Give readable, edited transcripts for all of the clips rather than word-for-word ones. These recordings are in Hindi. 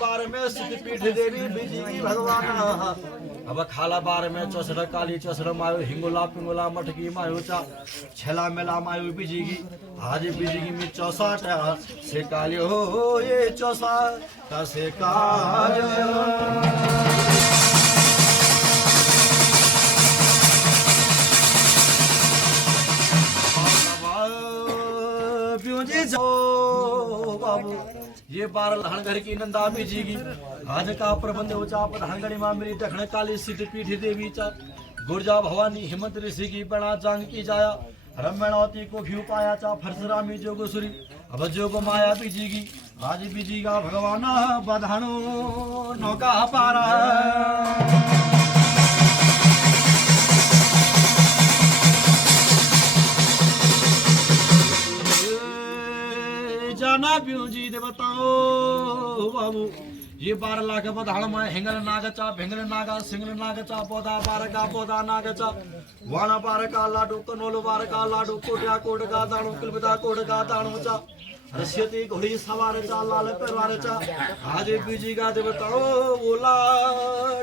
बार में सिद्धपीठ देवी बिजी भगवान अब खाला बार में चौसठ काली चौसठ मायो हिंगोला पिंगोला मटकी मायो चा छला मेला मायो बिजीगी आज बिजीगी में 64 से काली हो ये 64 से काली बाबू ये 12 हणगढ़ की नंदा बीजीगी आज का प्रबंध हो चा हणगढ़ी मां मेरी दखण काली सिद्ध पीठ देवी चा गुर्जा भवानी हिम्मत ऋषि की बड़ा जांग की जाया रमणावती को घी पाया चा फरसरामी जोगोसुरी अब जोग माया बीजीगी आज बीजीगा भगवान बधानो नौका पारा जाना प्यू जी दे बताओ बाबू ये 12 लाख बधाड़ में हिंगल नागचा भिंगल नागा सिंगल नागचा पौधा बार का पौधा नागचा वाणा बार का लाडू कनोल बार का लाडू कोटिया कोट का दाणू कुलबदा कोट का दाणू चा रस्यती घोड़ी सवार चा लाल परवार चा आज बीजी का दे बताओ ओला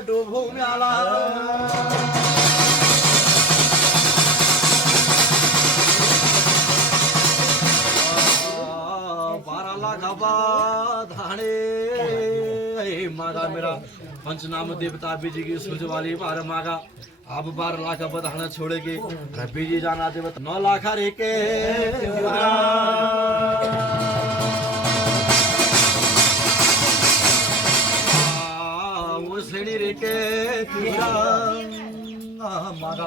डोभू म्याला धाने मागा मेरा पंचनाम देवता बीजी की सूझ वाली बार मागा अब 12 लाख बधाना छोड़ेगी बीजी जाना देवता 9 लाख रे के वो श्रेणी रे के मागा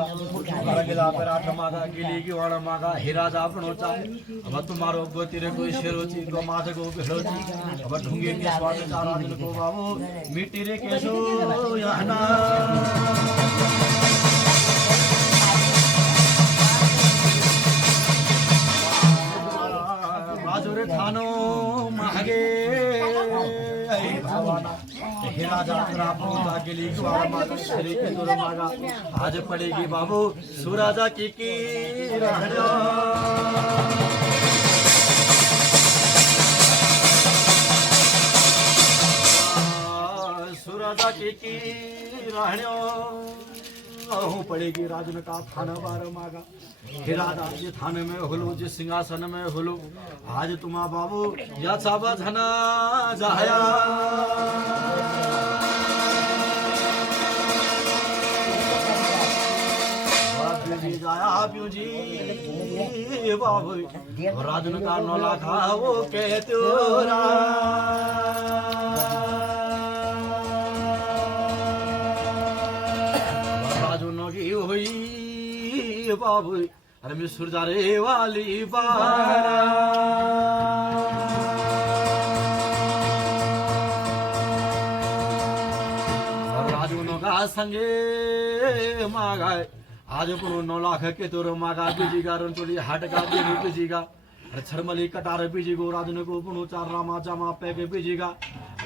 गेला पर आठ मागा गिली की वाणा मागा हीरा जा पणोचा अब तुम्हारो गोतीरे कोई शेरोची गो माथ को भेड़ोची अब ढूंगे के स्वाद चारा दिन को बाबू मिट्टी रे केसो यहना राजुरे थानो मागे हीरा जात्रा पहुंचा गिली मागा श्री के दुर मागा आज पड़ेगी बाबू सुराजा की रहना सुराजा की रहना पड़ेगी राजन का थाना बार मागा हीरा राज्य थाने में होलो जिस सिंहासन में होलो आज तुम्हा बाबू या साबा धना जाया जाया प्यूजी बाबू राजन का 9 लाख वो कहते राजन की हुई बाबू अरे मैं सुरजारे वाली बारा राजूनो का संगे मागा आज पुनो 9 लाख के तोर मागा बीजीगा रंचोली हाट का बीजीगा अरे छरमली कटार बीजीगो राजन को पुनो 4 रामा जामा पे के बीजीगा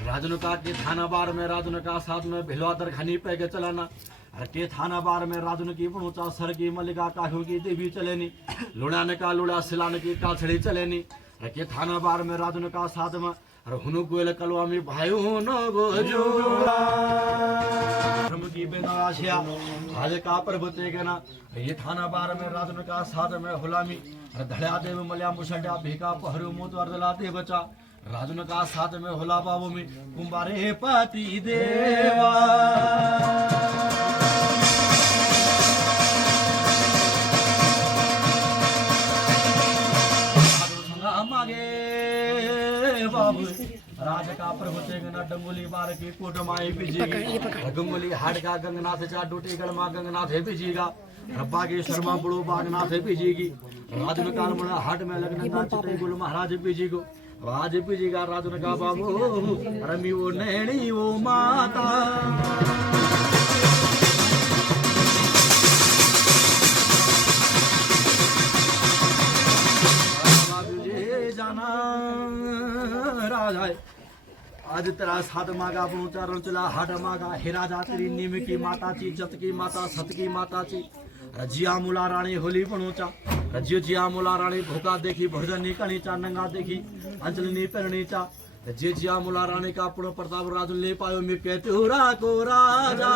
राजन का के थाना बार में राजन का साथ में भिलवादर खनी पे के चलाना के थाना बार में राजन की पहुंचा सर की मल्लिका काठों की देवी चलेनी लुड़ाने का लुड़ा सिलाने की काछड़ी चलेनी के थाना बार में राजन का साथ में हुनु गोयल कलवा में भाई नो गोजोला धर्म की बेदाशिया आज का प्रभु तेगना ये थाना बार में राजन का साथ में हुलामी धड़या देव मल्या मुसंडा भिका पहरू मुत वर्दला दे बचा राजन का साथ में होला बाबू में कुंबारे पति देवा बाबू राज का प्रभु तेगना डंगोली बार की कोट माई बिजीगी गंगोली हाट का गंगनाथ चा डोटी गढ़ गंगनाथ है बिजीगा रब्बा की शर्मा बुड़ो बागनाथ है बिजीगी राजन काल मना हाट में लगना का चिटे गुल महाराज बिजीगो आज बिजीगा राजन का बाबू रमी वो नैनी वो माता आज तेरा साथ मागा पण चारण चला हाट मागा हे राजा तेरी निम की माता ची जत की माता सत की माता ची रजिया मुला राणी होली पणोचा रजिया मुला राणी भोका देखी भजनी कणीचा नंगा देखी अंजलनी पेरणीचा जिया मुला राणी का पुणे प्रताप राजू ले पायो मी पेतुरा को राजा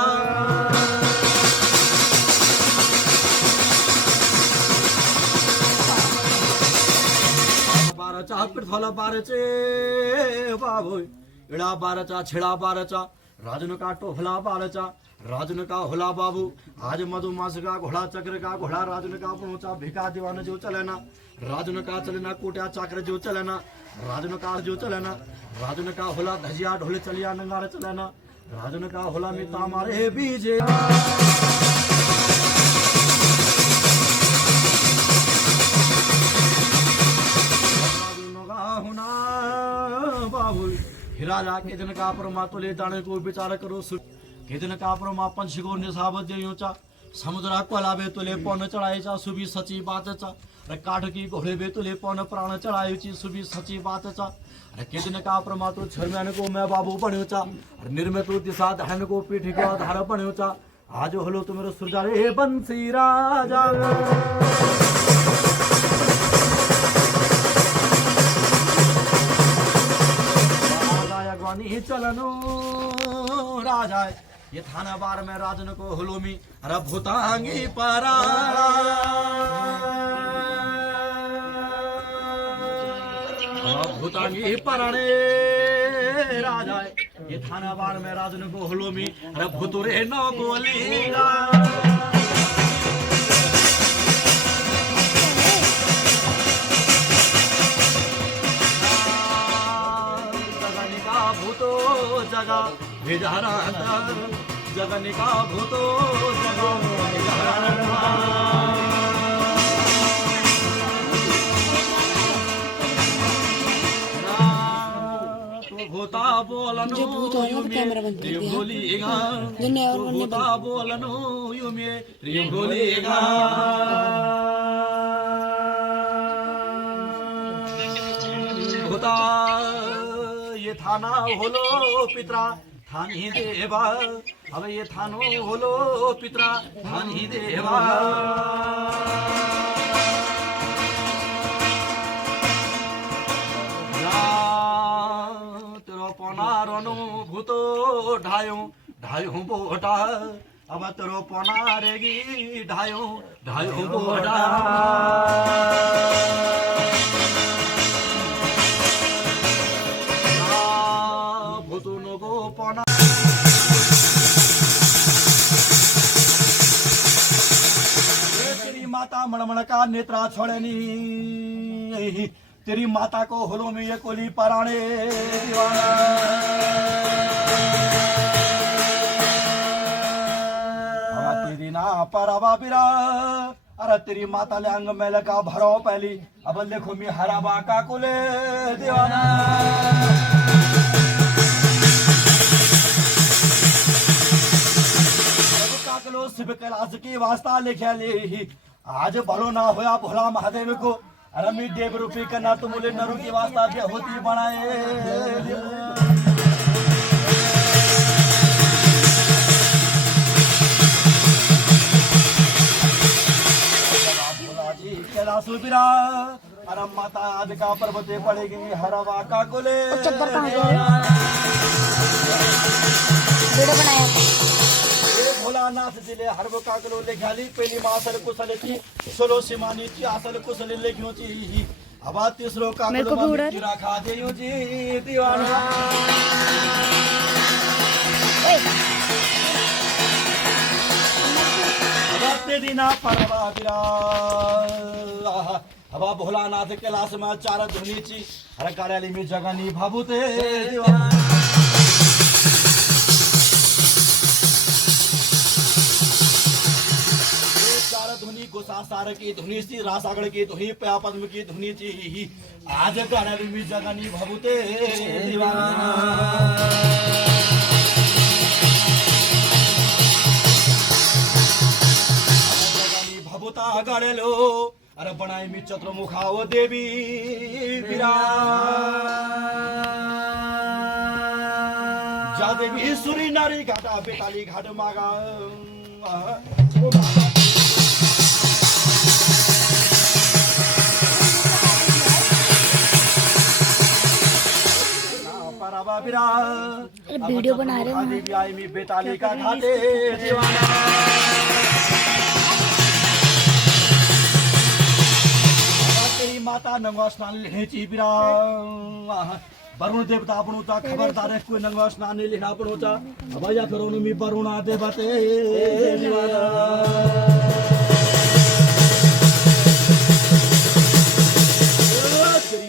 बाराचा पृथ्वाला बाराचे बाबू इडा बाराचा छेडा बाराचा राजन का टोफला बाराचा राजन का होला बाबू आज मधुमास का घोड़ा चक्र का घोड़ा राजन का पहुंचा भिका दीवान जो चलेना राजन का चलना कोट्या चाकर जो चलेना राजन का जो चलेना राजन का होला धजिया ढोले चलिया नंगार चलेना राजन का होला में तामारे बीजे बाबू हिराला के दिन का परमा तोले दाने को विचार करो के दिन का परमा पंच को निसाब देयोचा समुद्रा को लावे तोले पौन चढ़ायचा सुबी सची बातचा अरे काठ की घोड़े बे तोले पौन प्राण चढ़ायची सुबी सची बातचा अरे के दिन का परमा तो छरम्यान को मैं बाबू बन्योचा अरे निर्मे तो दिशा धन को पीठ के आधार बन्योचा आज हलो तुमरो सुरजा रे बंसी राजा चलनो राजा ये थाना बार में राजन को हुलूमी अरे भूतांगी परा भूतांगी पराणे राजा ये थाना बार में राजन को हुलूमी अरे भूतुरे न बोलेगा जगा भेजारा जगनिका भूतो जगा तो भूता बोलनो बोलेगा भूता बोलनो यू में बोलेगा भूता ये थाना होलो पित्रा थानी देवा अब ये थानो होलो पित्रा थानी देवा तेरो पनारनो भूतो ढायो ढायो बोटा अब तेरो पनारेगी ढायो ढायो बोटा तेरी माता मणमण का नेत्रा छोड़नी तेरी माता को होलो में ये कोली पराणे दीवाना तेरी ना परावा बिरा अरे तेरी माता ले अंग में लगा भरो पहली अब देखो मी हराबा का कुले दीवाना शिव कैलाश की वास्ता लिखा ले आज भलो ना होया भोला महादेव को रमी देव रूपी करना तुम बोले नरु की वास्ता भी होती बनाए भोला जी कैलाश बिरा अरे माता आज का पर्वते पड़ेगी हरवा का गोले भोलानाथ दिले हरव कागलो लेखाली पहिली मासल कुशल की सोलो सिमानी ची असल कुशल लेखियो ची अब तीसरो कागलो राखा देयो जी दीवाना अब ते दिना परवा बिरा अब भोलानाथ कैलाश में चार धुनी ची हर कार्यालय में जगनी भाबुते दीवाना सार की धुनी सी रासागढ़ की धुनी प्या पद्म की धुनी ची आज गाड़ी में जगनी भभूते दीवाना जगनी भभूता गाड़े लो अरे बनाई मी चतुर्मुखाओ देवी बिरा सुरी नारी घाटा बेताली घाट मागा वीडियो बना रहे हैं मी बेताली का घाटे दीवाना तेरी माता नंगा स्नान लेची बिरा वरुण देवता बनवता खबरदार आहे कोई नंगा स्नान नाही लेना बनवता अबाया करून मी वरुणा देवते दीवाना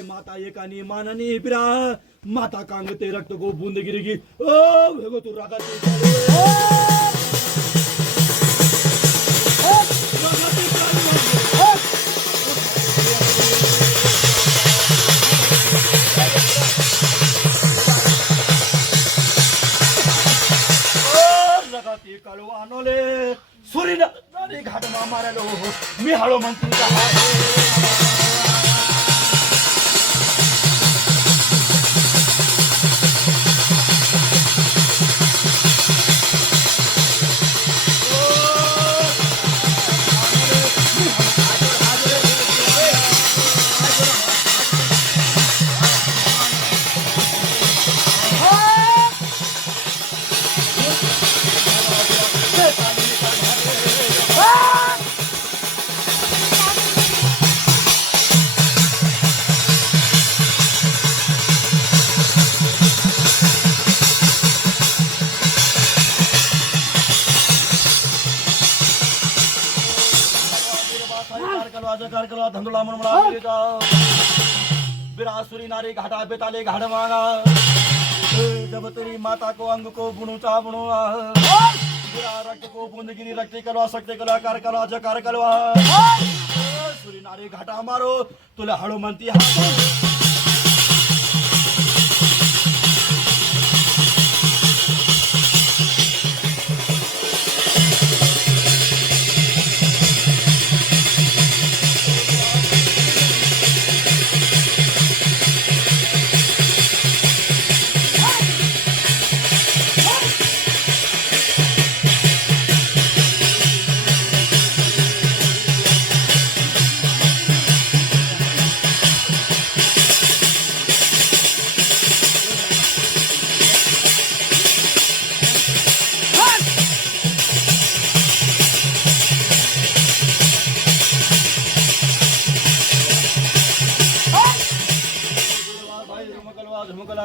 माता एकानी माननी बिरा माता कांगते रक्त को बूंद गिरेगी ओ भेगो तू रागा लगाती कळवानोले सुरी नारी घाट मा मारलो मी हळो म्हणती का धंधुला म्हणून बिरासुरी नारी घाटा बेताले घाट मांगा जब तेरी माता को अंग को बुनुचा बुनु बिरा रक्त को बूंदगिरी रक्त कलवा सकते कलवा कार कलवा जकार कलवा सुरी नारी घाटा मारो तुला हळू म्हणती हा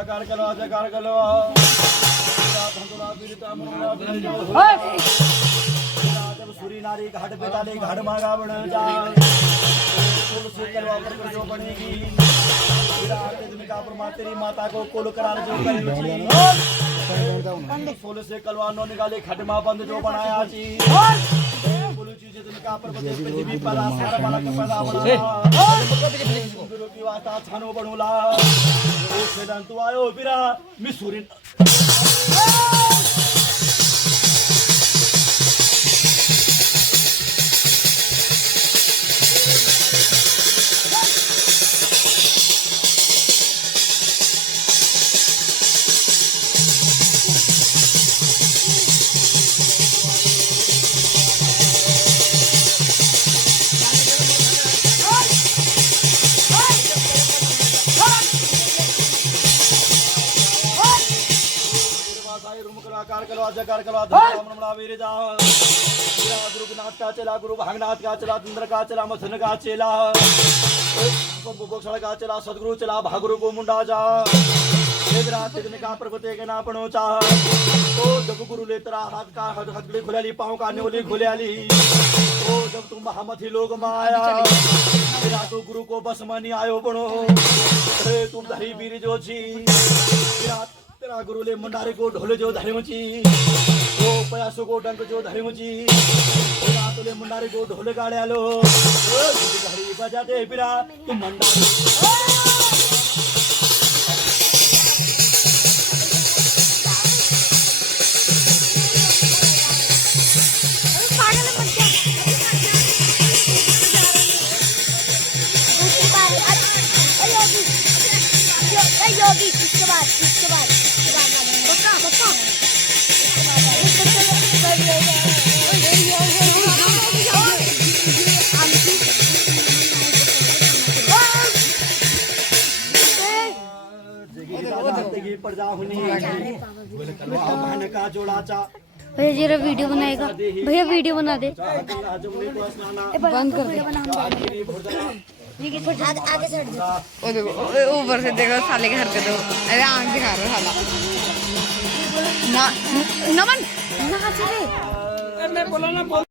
कार कलवा जकार कलवा धंधुला बिरता मुनुला जब सुरी नारी घाट बेताले घाट मांगा बन जा फूल से कलवा पर जो बनेगी का परमा तेरी माता को कोल करार जो करी फूल से कलवा नो निकाले खटमा बंद जो बनाया जी फूल चीज का पर पृथ्वी पर सारा बाला का पैदा बना गुरु की वास्ता छानो बनोला ओ सेदन तू आयो बिरा मी सुरी जकार कलवा धर्मणा वीर जा गुरुनाथ का चला गुरु भागनाथ का चला इंद्र का चला मथन का चला बोक्षण का चला सदगुरु चला भागुरु को मुंडा जा रात का प्रभुते के ना पणो चाह तो जब गुरु ले तेरा हाथ का हथकड़ी खुल्याली पाँव का न्योली खुल्याली तो जब तुम महामथी लोग माया तेरा तो गुरु को बस मनी आयो बनो तुम धरी वीर जो छी तेरा गुरु ले मुंडारे को ढोले जो धरेमची तो पयासो को डंक जो धरेमची तेरा तुले मुंडारे को ढोले गाड़े आलो घड़ी बजा दे बिरा तुम मंडारे योगी इसके बाद की प्रजा हुनी बहन का जोड़ाचा भैया जरा वीडियो बनाएगा भैया वीडियो बना दे बंद कर दे आगे से ओ देखो ऊपर से देखो साले के हरकत हो अरे आंख दिखा रहा साला ना नमन ना चले मैं बोला ना बोल